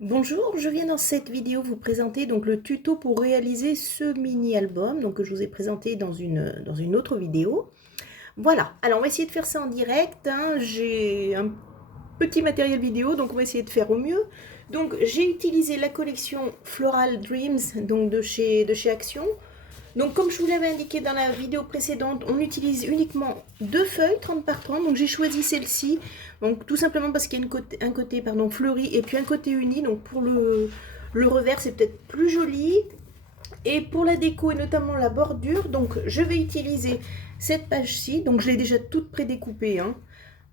Bonjour, je viens dans cette vidéo vous présenter donc le tuto pour réaliser ce mini album donc que je vous ai présenté dans une autre vidéo. Voilà, alors on va essayer de faire ça en direct, hein. J'ai un petit matériel vidéo donc on va essayer de faire au mieux. Donc j'ai utilisé la collection Floral Dreams donc de chez Action. Donc comme je vous l'avais indiqué dans la vidéo précédente, on utilise uniquement deux feuilles 30 par 30. Donc j'ai choisi celle-ci, donc tout simplement parce qu'il y a un côté fleuri et puis un côté uni. Donc pour le revers c'est peut-être plus joli. Et pour la déco et notamment la bordure, donc je vais utiliser cette page-ci. Donc je l'ai déjà toute prédécoupée, hein.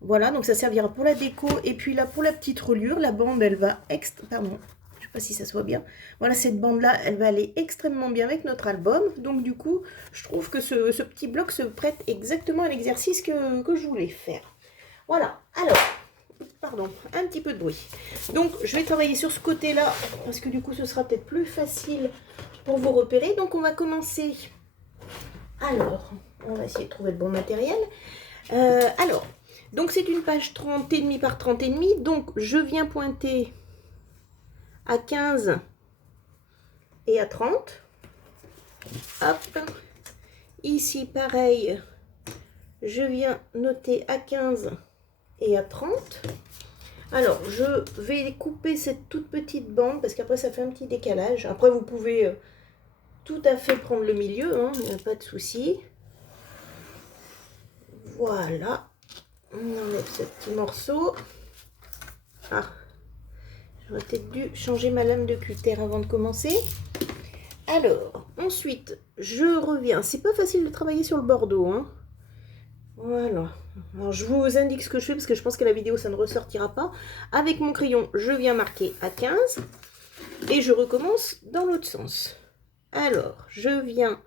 Voilà, donc ça servira pour la déco. Et puis là, pour la petite reliure, la bande, elle va pardon, je sais pas si ça se voit bien. Voilà, cette bande-là, elle va aller extrêmement bien avec notre album. Donc du coup, je trouve que ce petit bloc se prête exactement à l'exercice que je voulais faire. Voilà, alors, pardon, un petit peu de bruit. Donc, je vais travailler sur ce côté-là, parce que du coup, ce sera peut-être plus facile pour vous repérer. Donc, on va commencer. Alors, on va essayer de trouver le bon matériel. Alors, donc c'est une page 30,5 par 30,5. Donc je viens pointer à 15 et à 30. Hop. Ici, pareil, je viens noter à 15 et à 30. Alors, je vais couper cette toute petite bande parce qu'après ça fait un petit décalage. Après, vous pouvez tout à fait prendre le milieu, hein, il n'y a pas de souci. Voilà. On enlève ce petit morceau. Ah, j'aurais peut-être dû changer ma lame de cutter avant de commencer. Alors, ensuite, je reviens. C'est pas facile de travailler sur le bordeaux, hein. Voilà. Alors, je vous indique ce que je fais parce que je pense que la vidéo, ça ne ressortira pas. Avec mon crayon, je viens marquer à 15 et je recommence dans l'autre sens. Alors, je viens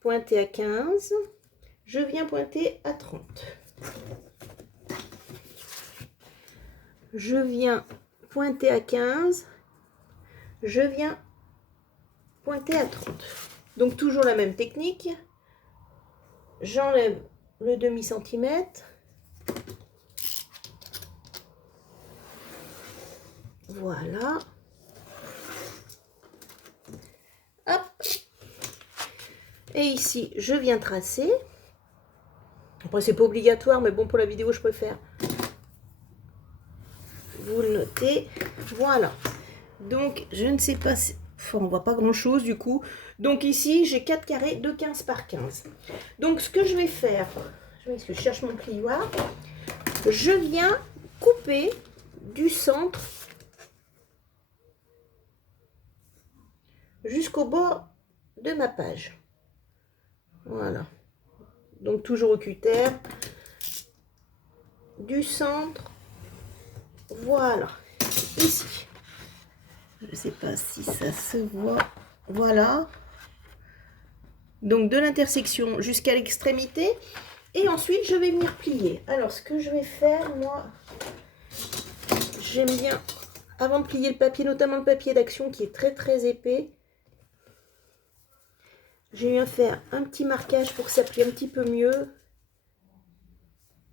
pointer à 15, je viens pointer à 30. Je viens pointer à 15, je viens pointer à 30. Donc toujours la même technique. J'enlève le demi-centimètre. Voilà. Hop. Et ici, je viens tracer. Après, c'est pas obligatoire, mais bon, pour la vidéo, je préfère. Vous le notez. Voilà. Donc, je ne sais pas si... Enfin, on voit pas grand-chose, du coup. Donc, ici, j'ai 4 carrés de 15 par 15. Donc, ce que je vais faire... Je cherche mon plioir. Je viens couper du centre jusqu'au bord de ma page. Voilà. Donc toujours au cutter. Du centre. Voilà. Ici. Je ne sais pas si ça se voit. Voilà. Donc de l'intersection jusqu'à l'extrémité. Et ensuite, je vais m'y replier. Alors, ce que je vais faire, moi, j'aime bien, avant de plier le papier, notamment le papier d'Action qui est très très épais, je viens faire un petit marquage pour que ça plie un petit peu mieux.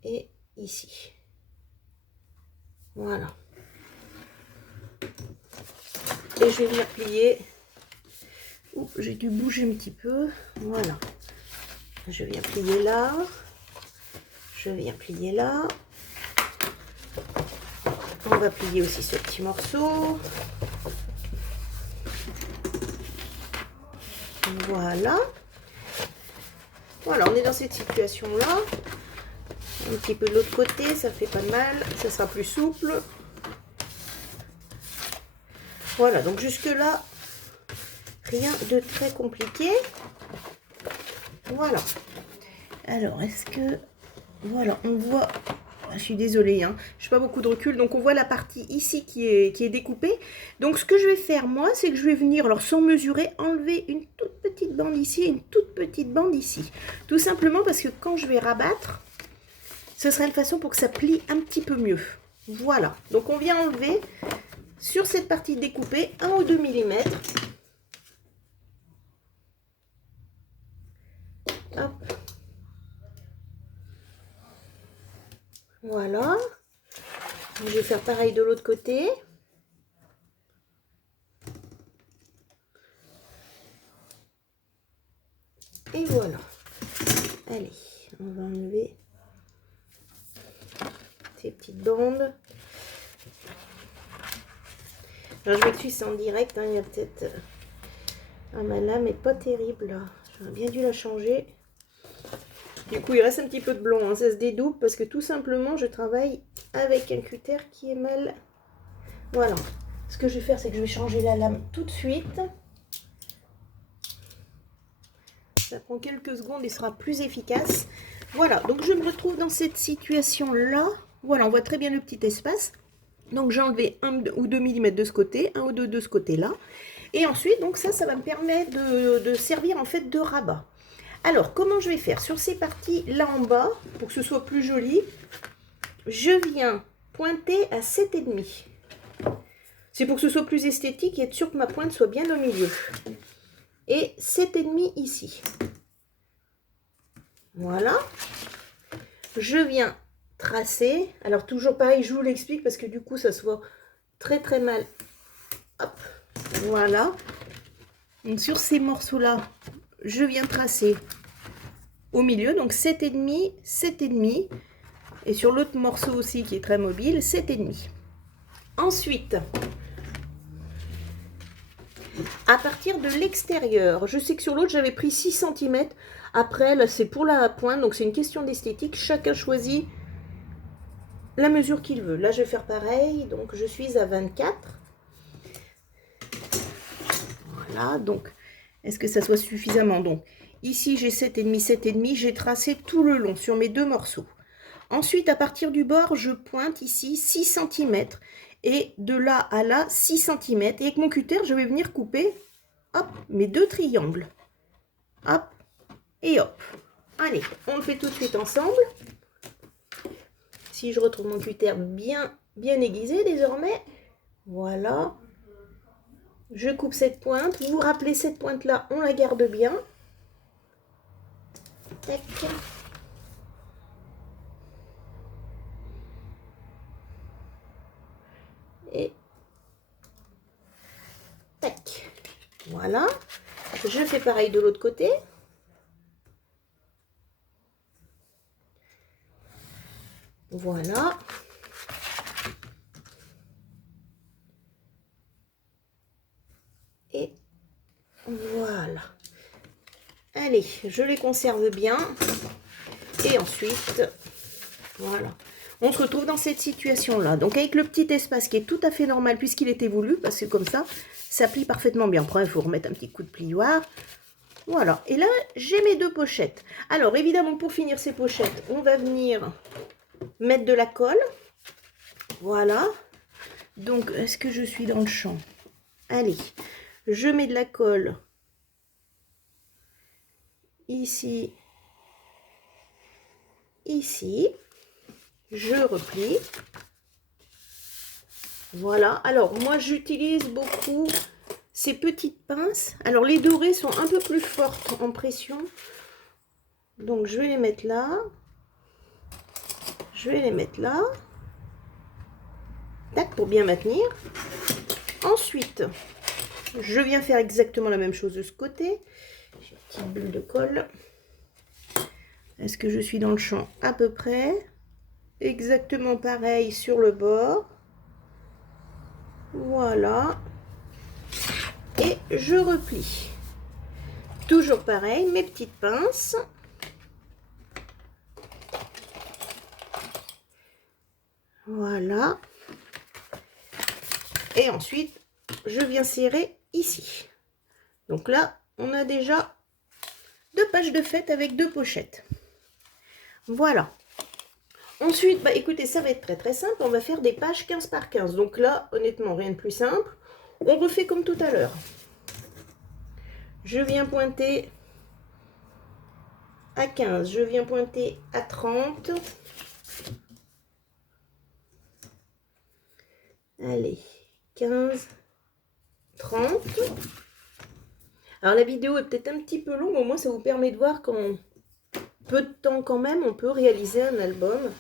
Et ici. Voilà. Et je vais venir plier. Oups, j'ai dû bouger un petit peu. Voilà. Je viens plier là. Je viens plier là. On va plier aussi ce petit morceau. Voilà. Voilà, on est dans cette situation-là. Un petit peu de l'autre côté, ça fait pas de mal. Ça sera plus souple. Voilà, donc jusque-là, rien de très compliqué. Voilà. Alors, est-ce que... Voilà, on voit... Je suis désolée, hein, je n'ai pas beaucoup de recul. Donc, on voit la partie ici qui est découpée. Donc, ce que je vais faire, moi, c'est que je vais venir, alors sans mesurer, enlever une toute petite bande ici et une toute petite bande ici. Tout simplement parce que quand je vais rabattre, ce sera une façon pour que ça plie un petit peu mieux. Voilà. Donc, on vient enlever sur cette partie découpée 1 ou 2 mm. Hop. Voilà. Je vais faire pareil de l'autre côté. Et voilà. Allez, on va enlever ces petites bandes. Alors, je m'excuse, c'est en direct, hein, il y a peut-être... Ah, ma lame est pas terrible, là. J'aurais bien dû la changer. Du coup, il reste un petit peu de blanc, hein, ça se dédouble parce que tout simplement, je travaille avec un cutter qui est mal... Voilà. Ce que je vais faire, c'est que je vais changer la lame tout de suite. Ça prend quelques secondes et sera plus efficace. Voilà, donc je me retrouve dans cette situation-là. Voilà, on voit très bien le petit espace. Donc j'ai enlevé 1 ou 2 mm de ce côté, 1 ou 2 de ce côté-là. Et ensuite, donc ça va me permettre de servir en fait de rabat. Alors, comment je vais faire? Sur ces parties là en bas, pour que ce soit plus joli, je viens pointer à 7,5. C'est pour que ce soit plus esthétique et être sûr que ma pointe soit bien au milieu. Et 7,5 ici. Voilà. Je viens tracer. Alors toujours pareil, je vous l'explique parce que du coup ça se voit très très mal. Hop. Voilà. Donc sur ces morceaux-là, je viens tracer au milieu. Donc 7,5, 7,5. Et sur l'autre morceau aussi qui est très mobile, 7,5. Ensuite, à partir de l'extérieur, je sais que sur l'autre j'avais pris 6 cm. Après là c'est pour la pointe, donc c'est une question d'esthétique. Chacun choisit la mesure qu'il veut. Là je vais faire pareil, donc je suis à 24. Voilà, donc est-ce que ça soit suffisamment? Donc ici j'ai 7,5, 7,5, j'ai tracé tout le long sur mes deux morceaux. Ensuite à partir du bord je pointe ici 6 cm. Et de là à là 6 cm. Et avec mon cutter je vais venir couper, hop, mes deux triangles. Hop, et hop. Allez, on le fait tout de suite ensemble. Si je retrouve mon cutter bien aiguisé désormais. Voilà. Je coupe cette pointe. Vous vous rappelez, cette pointe-là, on la garde bien. Tac. Et tac. Voilà. Je fais pareil de l'autre côté. Voilà. Et voilà. Allez, je les conserve bien. Et ensuite, voilà. On se retrouve dans cette situation-là. Donc avec le petit espace qui est tout à fait normal puisqu'il était voulu, parce que comme ça plie parfaitement bien. Après, il faut remettre un petit coup de plioir. Voilà. Et là, j'ai mes deux pochettes. Alors évidemment, pour finir ces pochettes, on va venir mettre de la colle. Voilà. Donc, est-ce que je suis dans le champ? Allez, je mets de la colle ici, ici. Je replie. Voilà. Alors, moi, j'utilise beaucoup ces petites pinces. Alors, les dorées sont un peu plus fortes en pression. Donc, je vais les mettre là. Je vais les mettre là. Tac, pour bien maintenir. Ensuite, je viens faire exactement la même chose de ce côté. J'ai une petite bulle de colle. Est-ce que je suis dans le champ? À peu près. Exactement pareil sur le bord. Voilà. Et je replie. Toujours pareil, mes petites pinces. Voilà. Et ensuite, je viens serrer ici. Donc là, on a déjà deux pages de fête avec deux pochettes. Voilà. Ensuite, bah écoutez, ça va être très très simple. On va faire des pages 15 par 15. Donc là, honnêtement, rien de plus simple. On refait comme tout à l'heure. Je viens pointer à 15. Je viens pointer à 30. Allez, 15, 30. Alors la vidéo est peut-être un petit peu longue, au moins ça vous permet de voir qu'en peu de temps quand même, on peut réaliser un album.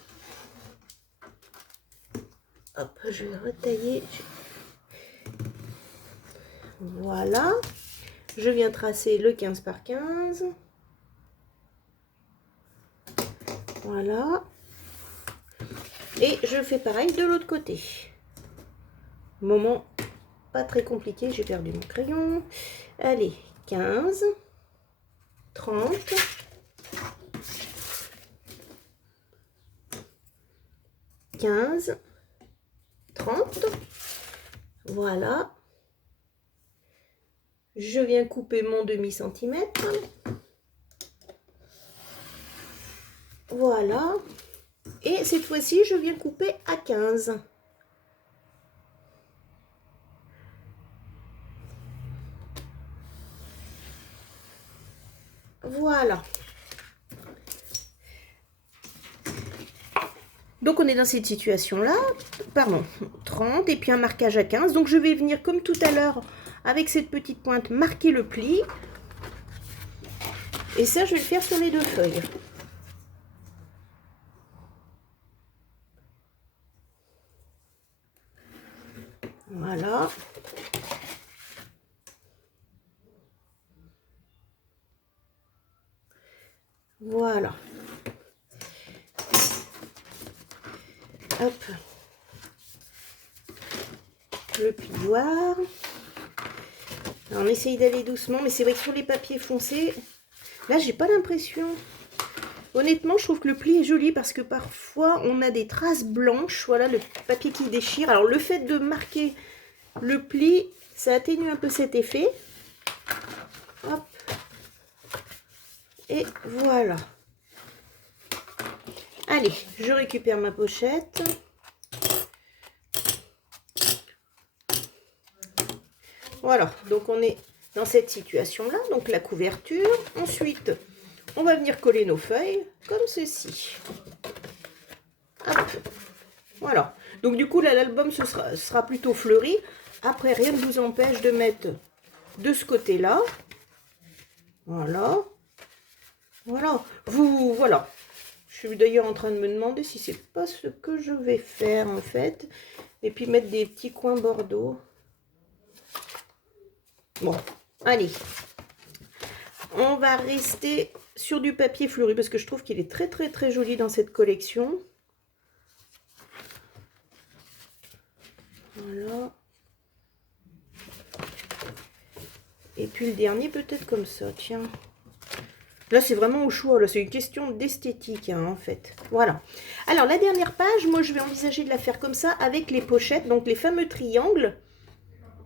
Hop, je vais retailler. Voilà. Je viens tracer le 15 par 15. Voilà. Et je fais pareil de l'autre côté. Moment pas très compliqué, j'ai perdu mon crayon. Allez, 15, 30, 15, 30. Voilà. Je viens couper mon demi-centimètre. Voilà. Et cette fois-ci, je viens couper à 15. Voilà. Donc on est dans cette situation-là. Pardon, 30 et puis un marquage à 15. Donc je vais venir comme tout à l'heure avec cette petite pointe marquer le pli. Et ça, je vais le faire sur les deux feuilles. Voilà. Voilà. Hop. Le plioir. Alors, on essaye d'aller doucement, mais c'est vrai que sur les papiers foncés, là, j'ai pas l'impression. Honnêtement, je trouve que le pli est joli parce que parfois, on a des traces blanches. Voilà, le papier qui déchire. Alors, le fait de marquer le pli, ça atténue un peu cet effet. Hop. Et voilà. Allez, je récupère ma pochette. Voilà, donc on est dans cette situation-là. Donc la couverture. Ensuite, on va venir coller nos feuilles comme ceci. Hop. Voilà. Donc du coup, là, l'album sera plutôt fleuri. Après, rien ne vous empêche de mettre de ce côté-là. Voilà. Voilà. Voilà. Je suis d'ailleurs en train de me demander si c'est pas ce que je vais faire en fait. Et puis mettre des petits coins bordeaux. Bon, allez. On va rester sur du papier fleuri parce que je trouve qu'il est très très très joli dans cette collection. Voilà. Et puis le dernier peut-être comme ça, tiens. Là, c'est vraiment au choix. Là, c'est une question d'esthétique, hein, en fait. Voilà. Alors, la dernière page, moi, je vais envisager de la faire comme ça avec les pochettes. Donc, les fameux triangles.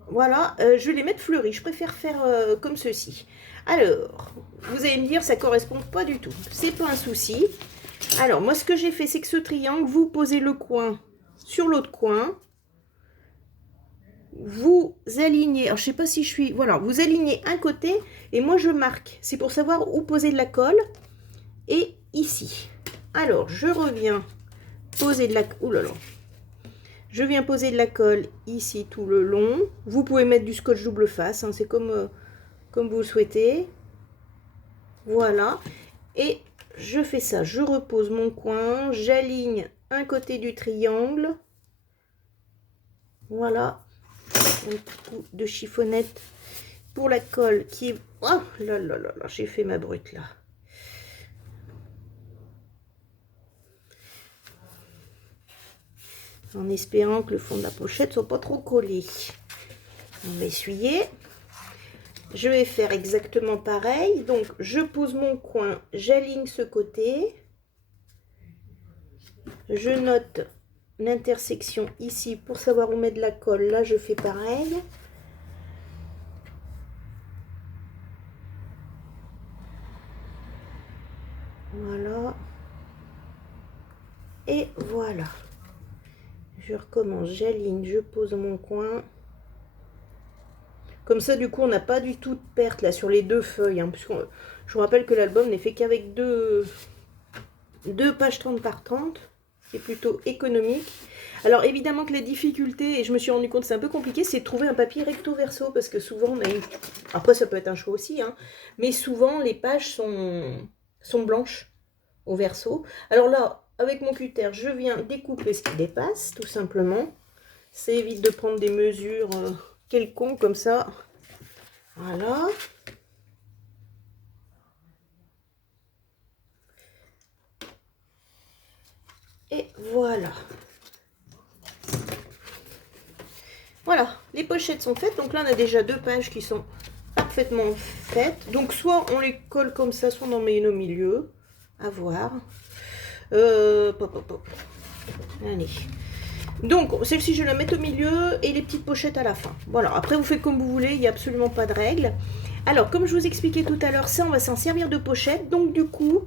Voilà. Je vais les mettre fleuris. Je préfère faire comme ceci. Alors, vous allez me dire, ça ne correspond pas du tout. C'est pas un souci. Alors, moi, ce que j'ai fait, c'est que ce triangle, vous posez le coin sur l'autre coin. Vous alignez, alors je sais pas si je suis, voilà, vous alignez un côté et moi je marque, c'est pour savoir où poser de la colle. Et ici, alors je reviens poser de la, je viens poser de la colle ici tout le long. Vous pouvez mettre du scotch double face, hein, c'est comme vous le souhaitez. Voilà, et je fais ça, je repose mon coin, j'aligne un côté du triangle. Voilà. Un petit coup de chiffonnette pour la colle qui est... Oh là là là là, j'ai fait ma brute là. En espérant que le fond de la pochette ne soit pas trop collé. On va essuyer. Je vais faire exactement pareil. Donc, je pose mon coin, j'aligne ce côté. Je note l'intersection ici pour savoir où mettre de la colle. Là, je fais pareil. Voilà. Et voilà. Je recommence, j'aligne, je pose mon coin. Comme ça, du coup, on n'a pas du tout de perte là sur les deux feuilles. Hein, puisque je vous rappelle que l'album n'est fait qu'avec deux pages 30 par 30. C'est plutôt économique. Alors évidemment que la difficulté, et je me suis rendu compte c'est un peu compliqué, c'est de trouver un papier recto verso. Parce que souvent, on a une... Après, ça peut être un choix aussi. Hein, mais souvent, les pages sont blanches au verso. Alors là, avec mon cutter, je viens découper ce qui dépasse, tout simplement. Ça évite de prendre des mesures quelconques comme ça. Voilà. Et voilà. Voilà, les pochettes sont faites. Donc là, on a déjà 2 pages qui sont parfaitement faites. Donc soit on les colle comme ça, soit on en met une au milieu. À voir. Allez. Donc, celle-ci, je vais la mettre au milieu et les petites pochettes à la fin. Voilà, après, vous faites comme vous voulez, il n'y a absolument pas de règle. Alors, comme je vous expliquais tout à l'heure, ça, on va s'en servir de pochette. Donc, du coup,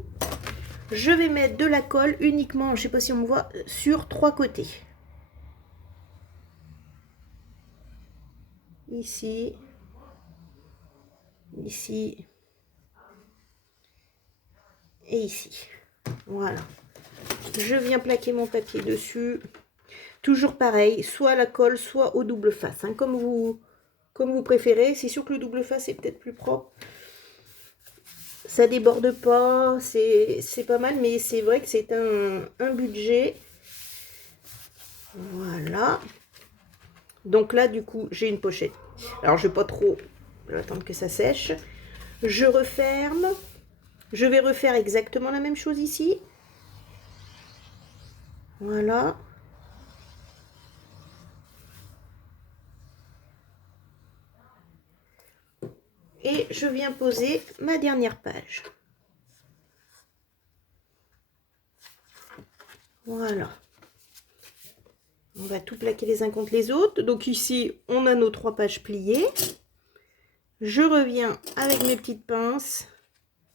je vais mettre de la colle uniquement, je ne sais pas si on me voit, sur 3 côtés. Ici, ici et ici. Voilà. Je viens plaquer mon papier dessus. Toujours pareil, soit à la colle, soit au double face, hein, comme vous préférez. C'est sûr que le double face est peut-être plus propre. Ça déborde pas, c'est pas mal, mais c'est vrai que c'est un budget. Voilà. Donc là, du coup, j'ai une pochette. Alors, je vais pas trop... Je vais attendre que ça sèche. Je referme. Je vais refaire exactement la même chose ici. Voilà. Et je viens poser ma dernière page. Voilà. On va tout plaquer les uns contre les autres. Donc ici, on a nos 3 pages pliées. Je reviens avec mes petites pinces,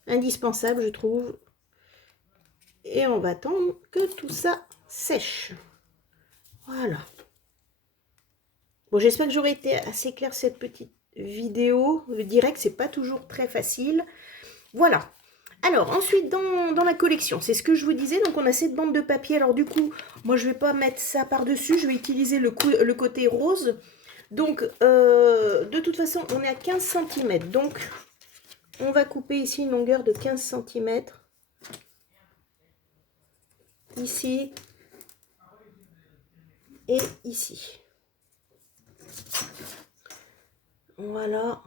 indispensables je trouve. Et on va attendre que tout ça sèche. Voilà. Bon, j'espère que j'aurai été assez claire cette petite vidéo. Le direct, c'est pas toujours très facile. Voilà. Alors, ensuite, dans la collection, c'est ce que je vous disais. Donc, on a cette bande de papier. Alors, du coup, moi, je vais pas mettre ça par-dessus. Je vais utiliser le côté rose. Donc, de toute façon, on est à 15 cm. Donc, on va couper ici une longueur de 15 cm. Ici. Et ici. Voilà.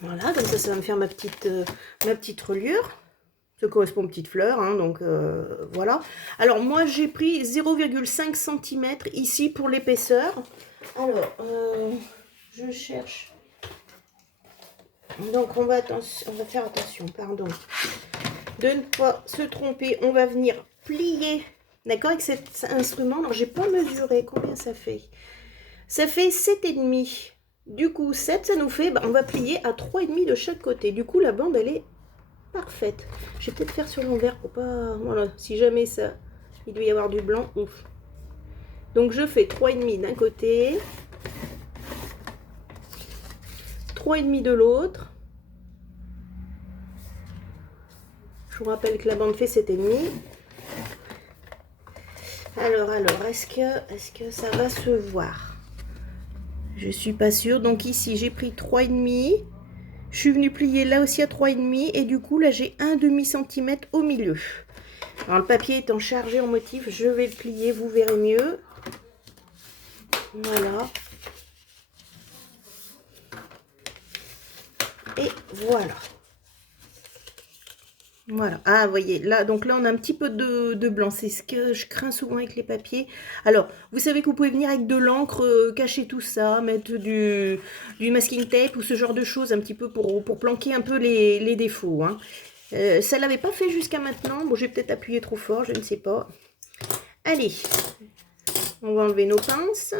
Voilà, comme ça va me faire ma petite reliure. Ça correspond aux petites fleurs, hein, donc voilà. Alors, moi, j'ai pris 0,5 cm ici pour l'épaisseur. Alors, je cherche. Donc, on va faire attention, pardon, de ne pas se tromper. On va venir plier, d'accord, avec cet instrument. Alors, j'ai pas mesuré combien ça fait. Ça fait 7,5. Du coup, 7, ça nous fait, on va plier à 3,5 de chaque côté. Du coup, la bande, elle est parfaite. Je vais peut-être faire sur l'envers pour pas... Voilà, si jamais ça... Il doit y avoir du blanc, ouf. Donc, je fais 3,5 d'un côté. 3,5 de l'autre. Je vous rappelle que la bande fait 7,5. Alors, est-ce que ça va se voir? Je suis pas sûre. Donc ici, j'ai pris 3,5. Je suis venue plier là aussi à 3,5. Et du coup, là, j'ai un demi-centimètre au milieu. Alors, le papier étant chargé en motif, je vais le plier. Vous verrez mieux. Voilà. Et voilà. Voilà, ah, vous voyez, là, donc là, on a un petit peu de blanc. C'est ce que je crains souvent avec les papiers. Alors, vous savez que vous pouvez venir avec de l'encre, cacher tout ça, mettre du masking tape ou ce genre de choses, un petit peu pour planquer un peu les défauts. Hein. Ça ne l'avait pas fait jusqu'à maintenant. Bon, j'ai peut-être appuyé trop fort, je ne sais pas. Allez, on va enlever nos pinces.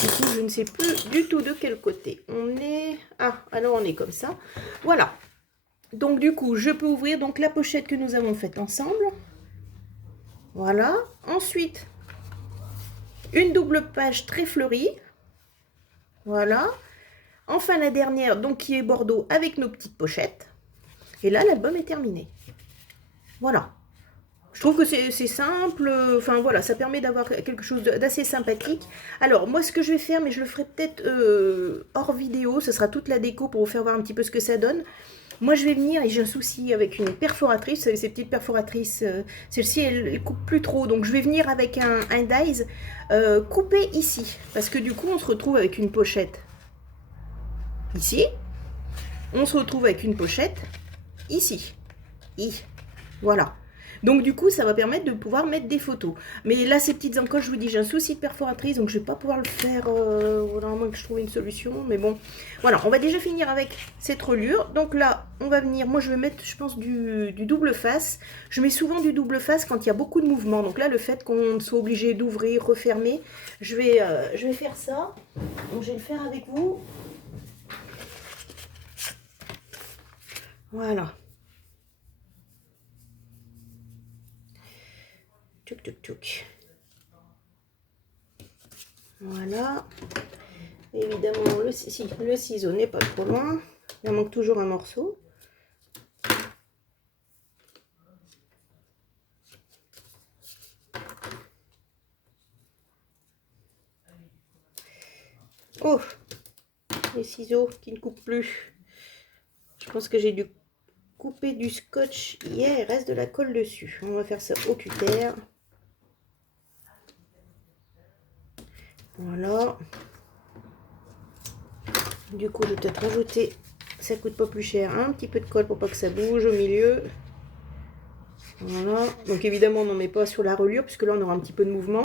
Du coup, je ne sais plus du tout de quel côté on est. Ah, alors on est comme ça. Voilà. Donc, du coup, je peux ouvrir donc la pochette que nous avons faite ensemble. Voilà. Ensuite, une double page très fleurie. Voilà. Enfin, la dernière, donc, qui est bordeaux avec nos petites pochettes. Et là, l'album est terminé. Voilà. Je trouve que c'est simple. Enfin, voilà, ça permet d'avoir quelque chose d'assez sympathique. Alors, moi, ce que je vais faire, mais je le ferai peut-être hors vidéo, ce sera toute la déco pour vous faire voir un petit peu ce que ça donne. Moi, je vais venir, et j'ai un souci avec une perforatrice, ces petites perforatrices, celle-ci, elle coupe plus trop. Donc, je vais venir avec un dies couper ici. Parce que du coup, on se retrouve avec une pochette ici. on se retrouve avec une pochette ici. Voilà. Donc du coup, ça va permettre de pouvoir mettre des photos. Mais là, ces petites encoches, je vous dis, j'ai un souci de perforatrice, donc je ne vais pas pouvoir le faire, voilà, à moins que je trouve une solution. Mais bon, voilà, on va déjà finir avec cette reliure. Donc là, on va venir, moi je vais mettre, je pense, du double face. Je mets souvent du double face quand il y a beaucoup de mouvements. Donc là, le fait qu'on soit obligé d'ouvrir, refermer, je vais faire ça. Donc je vais le faire avec vous. Voilà. Tchouk, tchouk, tchouk. Voilà. Évidemment, le ciseau n'est pas trop loin. Il manque toujours un morceau. Oh, les ciseaux qui ne coupent plus. Je pense que j'ai dû couper du scotch hier, il reste de la colle dessus. On va faire ça au cutter. Voilà. Du coup, je vais peut-être rajouter, ça coûte pas plus cher, un petit peu de colle pour pas que ça bouge au milieu. Voilà. Donc évidemment, on n'en met pas sur la reliure, puisque là, on aura un petit peu de mouvement.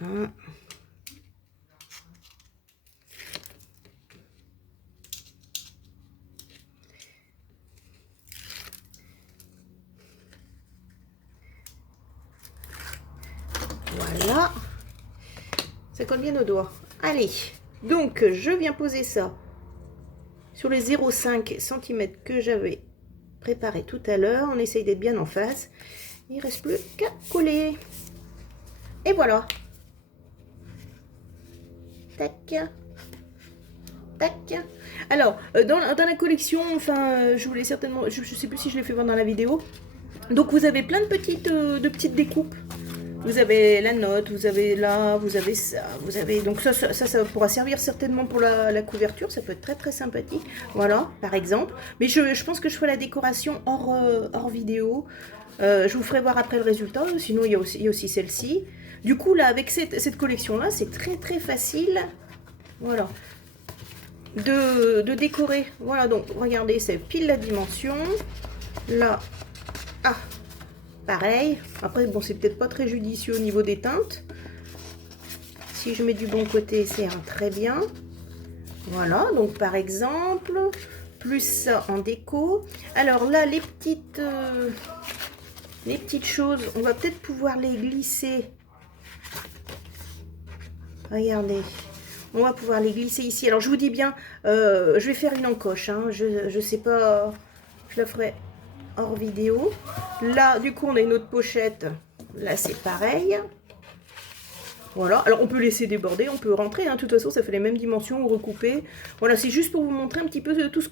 Hein. Voilà, ça colle bien aux doigts. Allez, donc je viens poser ça sur les 0,5 cm que j'avais préparé tout à l'heure. On essaye d'être bien en face. Il ne reste plus qu'à coller. Et voilà. Tac. Tac. Alors, dans la collection, enfin, je voulais certainement, je ne sais plus si je l'ai fait voir dans la vidéo. Donc vous avez plein de petites découpes. Vous avez la note, vous avez là, vous avez ça, vous avez... Donc ça pourra servir certainement pour la couverture, ça peut être très très sympathique. Voilà, par exemple. Mais je pense que je ferai la décoration hors vidéo. Je vous ferai voir après le résultat, sinon il y a aussi celle-ci. Du coup, là, avec cette collection-là, c'est très très facile, voilà, de décorer. Voilà, donc regardez, c'est pile la dimension. Là, ah, pareil. Après, bon, c'est peut-être pas très judicieux au niveau des teintes. Si je mets du bon côté, c'est très bien. Voilà, donc par exemple, plus ça en déco. Alors là, les petites choses, on va peut-être pouvoir les glisser. Regardez, on va pouvoir les glisser ici. Alors je vous dis bien, je vais faire une encoche, hein. Je sais pas, je la ferai hors vidéo. Là, du coup, on a une autre pochette. Là, c'est pareil. Voilà. Alors, on peut laisser déborder, on peut rentrer. Hein. De toute façon, ça fait les mêmes dimensions ou recouper. Voilà, c'est juste pour vous montrer un petit peu tout ce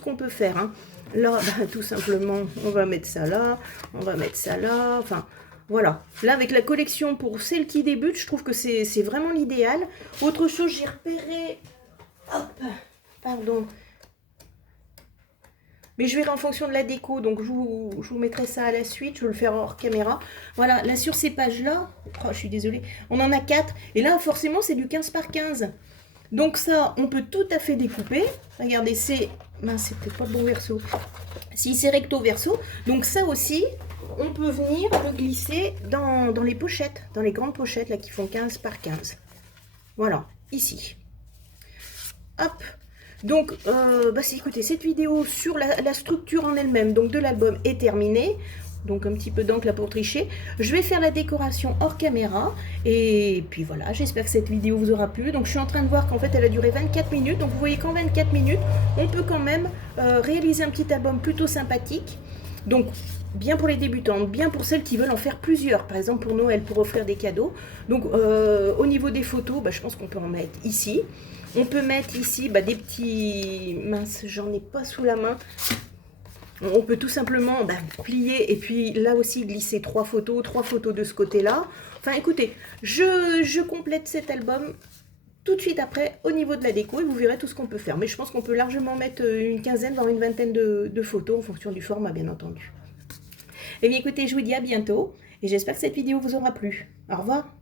qu'on peut faire. Hein. Là, bah, tout simplement, on va mettre ça là. On va mettre ça là. Enfin, voilà. Là, avec la collection pour celles qui débutent, je trouve que c'est vraiment l'idéal. Autre chose, j'ai repéré... Hop, pardon. Mais je verrai en fonction de la déco, donc je vous mettrai ça à la suite, je vais le faire hors caméra. Voilà, là sur ces pages-là, oh, je suis désolée, on en a 4. Et là, forcément, c'est du 15 par 15. Donc ça, on peut tout à fait découper. Regardez, c'est... Mince, c'est peut-être pas le bon verso. Si, c'est recto verso. Donc ça aussi, on peut venir le glisser dans les pochettes, dans les grandes pochettes là qui font 15 par 15. Voilà, ici. Hop. Donc, écoutez, cette vidéo sur la structure en elle-même, donc de l'album, est terminée. Donc, un petit peu d'encre là pour tricher. Je vais faire la décoration hors caméra. Et puis voilà, j'espère que cette vidéo vous aura plu. Donc, je suis en train de voir qu'en fait, elle a duré 24 minutes. Donc, vous voyez qu'en 24 minutes, on peut quand même réaliser un petit album plutôt sympathique. Donc, bien pour les débutantes, bien pour celles qui veulent en faire plusieurs. Par exemple, pour Noël, pour offrir des cadeaux. Donc, au niveau des photos, je pense qu'on peut en mettre ici. On peut mettre ici des petits... Mince, j'en ai pas sous la main. On peut tout simplement plier et puis là aussi glisser 3 photos de ce côté-là. Enfin, écoutez, je complète cet album tout de suite après au niveau de la déco et vous verrez tout ce qu'on peut faire. Mais je pense qu'on peut largement mettre une quinzaine, voire une vingtaine de photos en fonction du format, bien entendu. Et bien, écoutez, je vous dis à bientôt et j'espère que cette vidéo vous aura plu. Au revoir.